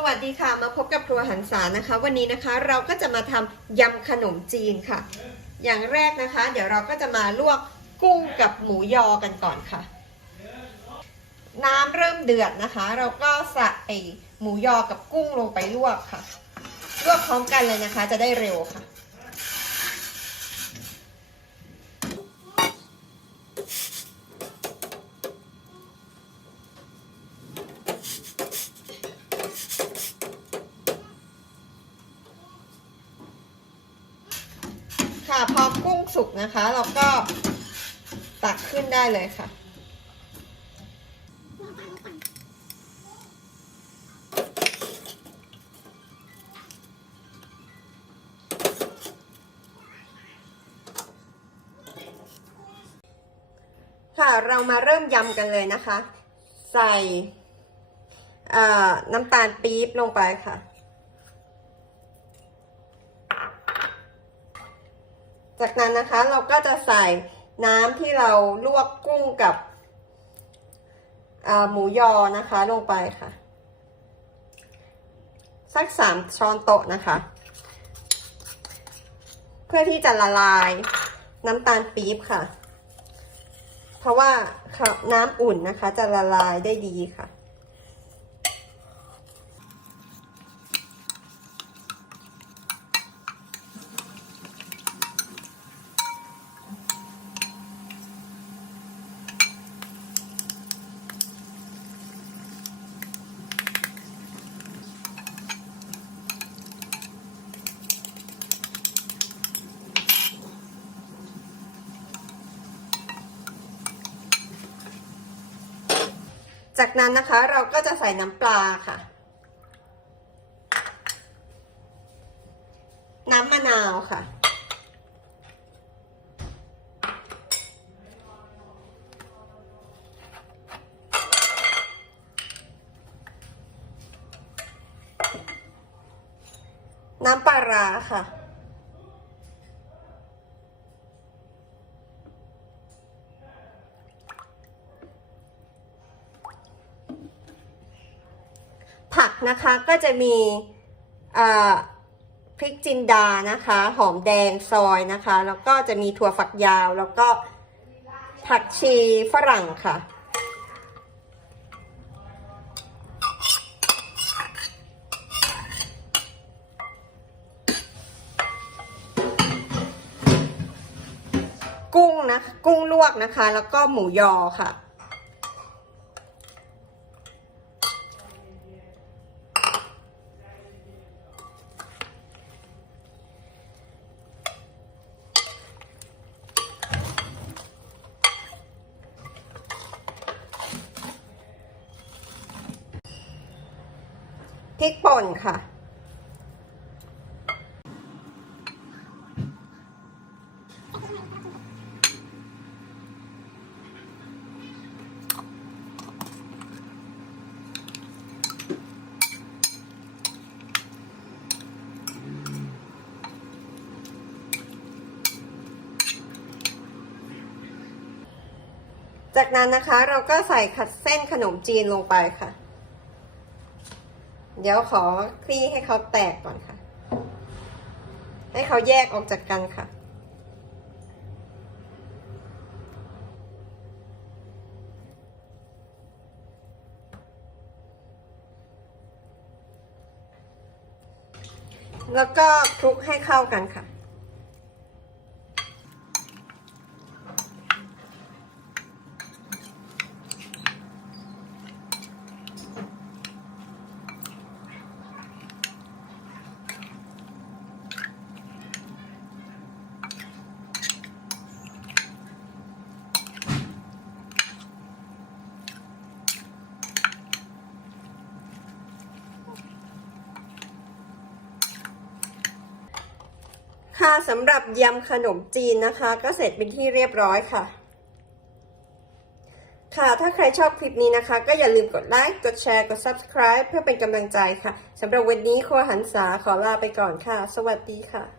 สวัสดีค่ะ มาพบกับครัวหันษานะคะ วันนี้นะคะเราก็จะมาทำยำขนมจีนค่ะ อย่างแรกนะคะ เดี๋ยวเราก็จะมาลวกกุ้งกับหมูยอกันก่อนค่ะ น้ำเริ่มเดือดนะคะ เราก็ใส่หมูยอกับกุ้งลงไปลวกค่ะ ลวกพร้อมกันเลยนะคะ จะได้เร็วค่ะ พอกุ้งสุกนะคะ เราก็ตักขึ้นได้เลยค่ะ ค่ะเรามาเริ่มยำกันเลยนะคะ ใส่น้ำตาลปี๊บลงไปค่ะ จากนั้นนะคะเราก็จะใส่น้ำที่เราลวกกุ้งกับหมูยอนะคะลงไปค่ะ สักสามช้อนโต๊ะนะคะ เพื่อที่จะละลายน้ำตาลปี๊บค่ะ เพราะว่าน้ำอุ่นนะคะจะละลายได้ดีค่ะ จากนั้นนะคะเราก็จะใส่น้ำปลาค่ะ น้ำมะนาวค่ะ น้ำปลาร้าค่ะ นะคะ ก็จะมีพริกจินดานะคะ หอมแดงซอยนะคะ แล้วก็จะมีถั่วฝักยาว แล้วก็ผักชีฝรั่งค่ะ กุ้งนะ กุ้งลวกนะคะ แล้วก็หมูยอค่ะ ริกป่นค่ะ จากนั้นนะคะเราก็ใส่ขัดเส้นขนมจีนลงไปค่ะ เดี๋ยวขอคลี่ให้เขาแตกก่อนค่ะ ให้เขาแยกออกจากกันค่ะ แล้วก็คลุกให้เข้ากันค่ะ ค่ะสำหรับยำขนมจีนนะคะ ก็เสร็จเป็นที่เรียบร้อยค่ะ ค่ะถ้าใครชอบคลิปนี้นะคะ ก็อย่าลืมกดไลค์กดแชร์กด subscribe เพื่อเป็นกำลังใจค่ะสำหรับวันนี้ครัวหันษาขอลาไปก่อนค่ะ สวัสดีค่ะ